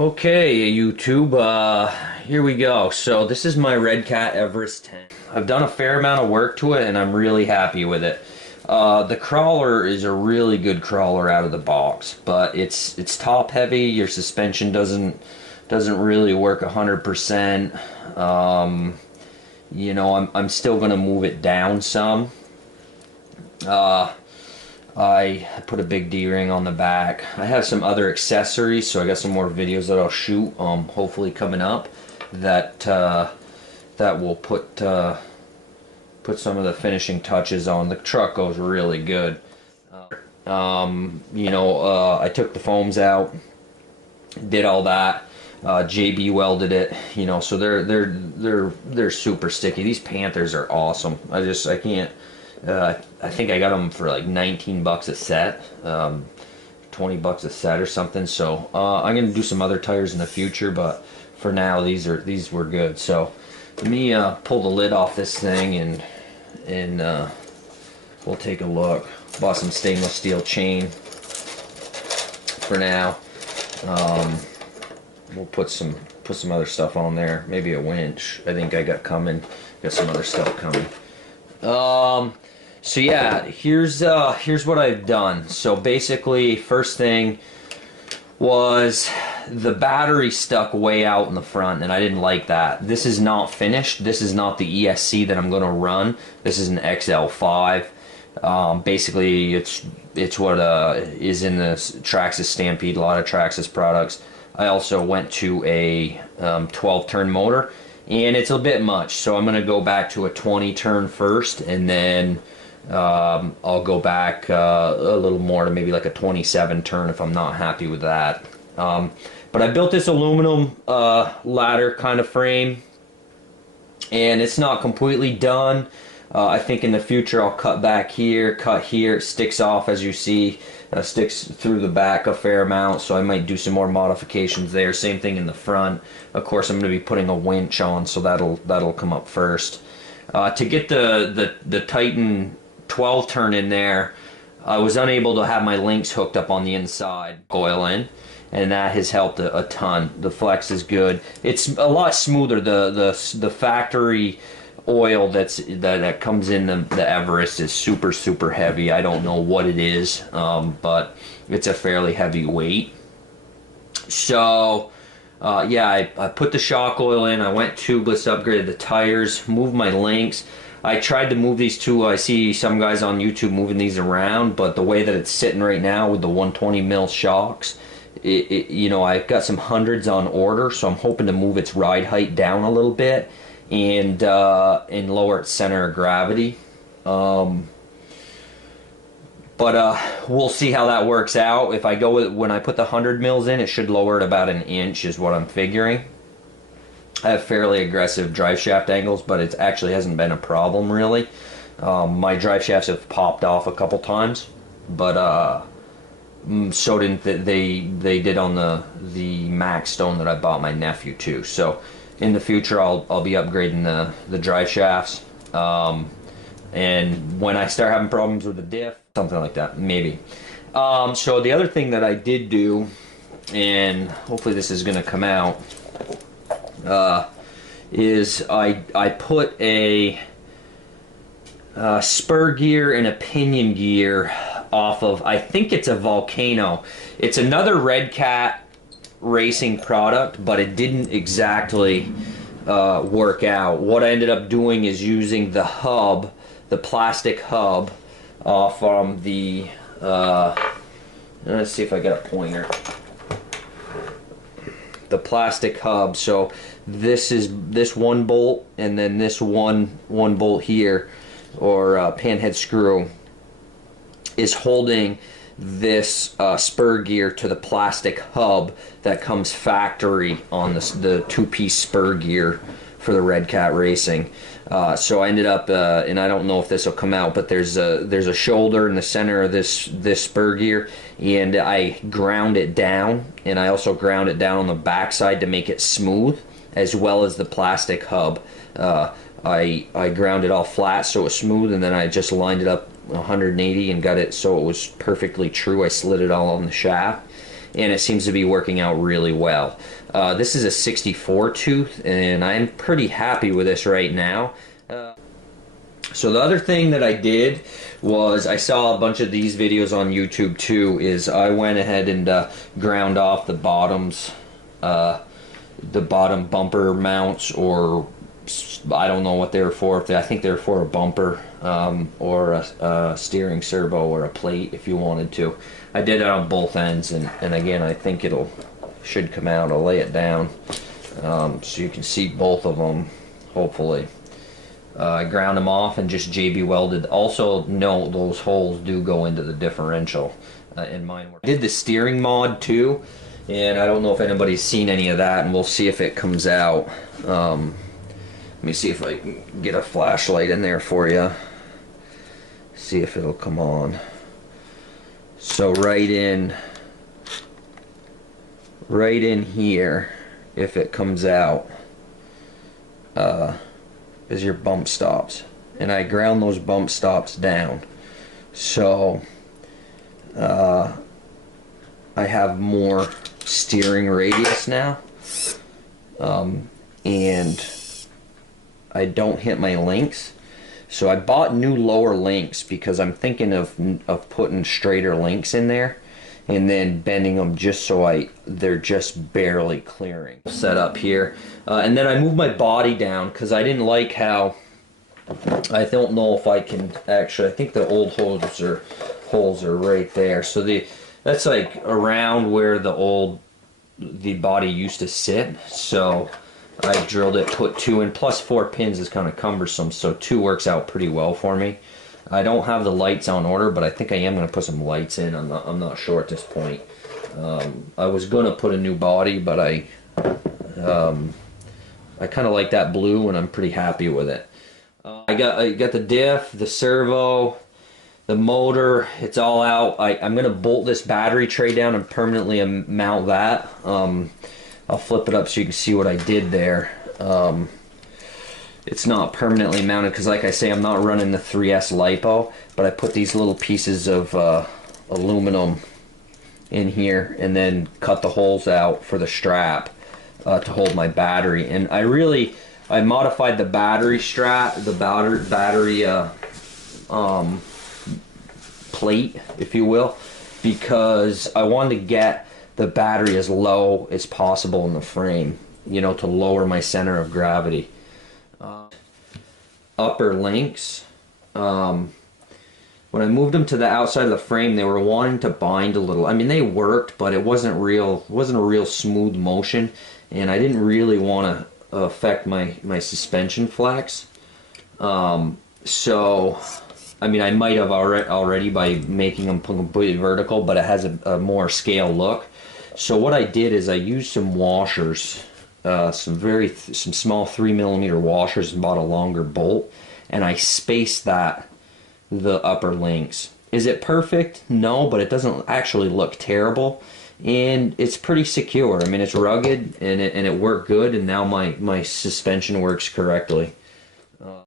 Okay, YouTube, here we go. So this is my Redcat Everest 10. I've done a fair amount of work to it and I'm really happy with it. The crawler is a really good crawler out of the box, but it's top heavy. Your suspension doesn't really work 100%. I'm still gonna move it down some. I put a big D-ring on the back. I have some other accessories, so I got some more videos that I'll shoot, hopefully coming up, that will put some of the finishing touches on. The truck goes really good. I took the foams out, did all that. JB welded it, so they're super sticky. These Panthers are awesome. I can't. I think I got them for like 19 bucks a set, 20 bucks a set or something. So I'm gonna do some other tires in the future, but for now these were good. So let me pull the lid off this thing and we'll take a look. Bought some stainless steel chain for now. We'll put some other stuff on there. Maybe a winch. I think I got some other stuff coming. So yeah, here's what I've done. So basically, first thing was the battery stuck way out in the front, and I didn't like that. This is not finished. This is not the ESC that I'm going to run. This is an XL5. Basically, it's what is in the Traxxas Stampede, a lot of Traxxas products. I also went to a 12-turn motor, and it's a bit much, so I'm going to go back to a 20-turn first, and then I'll go back a little more to maybe like a 27-turn if I'm not happy with that. But I built this aluminum ladder kind of frame, and it's not completely done. I think in the future I'll cut back here, cut here. It sticks off, as you see. Sticks through the back a fair amount, so I might do some more modifications there. Same thing in the front. Of course, I'm going to be putting a winch on, so that'll come up first. To get the Titan 12-turn in there, I was unable to have my links hooked up on the inside, oil in, and that has helped a ton. The flex is good. It's a lot smoother. The factory oil that comes in the Everest is super heavy. I don't know what it is, but it's a fairly heavy weight. So yeah, I put the shock oil in. I went tubeless, upgraded the tires, moved my links. I tried to move these two. I see some guys on YouTube moving these around, but the way that it's sitting right now with the 120 mil shocks, I've got some hundreds on order, so I'm hoping to move its ride height down a little bit and lower its center of gravity. But we'll see how that works out. If I go with, when I put the 100 mils in, it should lower it about an inch is what I'm figuring. I have fairly aggressive drive shaft angles, but it actually hasn't been a problem really. My drive shafts have popped off a couple times, but so didn't they did on the Max Stone that I bought my nephew too. So in the future I'll be upgrading the drive shafts, and when I start having problems with the diff, something like that, maybe. So the other thing that I did do, and hopefully this is going to come out, is I put a spur gear and a pinion gear off of, I think it's a Volcano. It's another Redcat racing product, but it didn't exactly work out. What I ended up doing is using the hub, the plastic hub, from the let's see if I got a pointer. The plastic hub. So this is this one bolt, and then this one bolt here, or panhead screw, is holding this spur gear to the plastic hub that comes factory on the two-piece spur gear for the Redcat Racing. So I ended up, and I don't know if this will come out, but there's a shoulder in the center of this spur gear, and I ground it down, and I also ground it down on the backside to make it smooth, as well as the plastic hub. I ground it all flat so it was smooth, and then I just lined it up 180 and got it so it was perfectly true. I slid it all on the shaft, and it seems to be working out really well. This is a 64 tooth, and I'm pretty happy with this right now. So the other thing that I did was, I saw a bunch of these videos on YouTube too, is I went ahead and ground off the bottoms, the bottom bumper mounts, or I don't know what they were for. I think they were for a bumper, or a steering servo, or a plate if you wanted to. I did it on both ends, and again, I think should come out. I'll lay it down so you can see both of them, hopefully. I ground them off and just JB welded. Also, no, those holes do go into the differential in mine. I did the steering mod too, and I don't know if anybody's seen any of that, and we'll see if it comes out. Let me see if I can get a flashlight in there for you. See if it'll come on. So right in here, if it comes out, is your bump stops, and I ground those bump stops down, so I have more steering radius now, and I don't hit my links. So I bought new lower links because I'm thinking of putting straighter links in there and then bending them just so they're just barely clearing. Set up here, and then I moved my body down because I didn't like how, I don't know if I can actually, I think the old holes are right there. So that's like around where the body used to sit. So I drilled it, put 2 in, plus 4 pins is kind of cumbersome, so 2 works out pretty well for me. I don't have the lights on order, but I think I am going to put some lights in. I'm not sure at this point. I was going to put a new body, but I kind of like that blue, and I'm pretty happy with it. I got the diff, the servo, the motor. It's all out. I'm going to bolt this battery tray down and permanently mount that. I'll flip it up so you can see what I did there. It's not permanently mounted because, like I say, I'm not running the 3S LiPo, but I put these little pieces of aluminum in here and then cut the holes out for the strap to hold my battery. And I modified the battery strap, the battery plate, if you will, because I wanted to get the battery as low as possible in the frame, you know, to lower my center of gravity. Upper links, when I moved them to the outside of the frame, they were wanting to bind a little. I mean, they worked, but it wasn't a real smooth motion, and I didn't really want to affect my suspension flex. So I mean, I might have already by making them completely vertical, but it has a more scale look. So what I did is I used some washers, some small 3mm washers, and bought a longer bolt, and I spaced the upper links. Is it perfect? No, but it doesn't actually look terrible, and it's pretty secure. I mean, it's rugged, and it worked good, and now my suspension works correctly.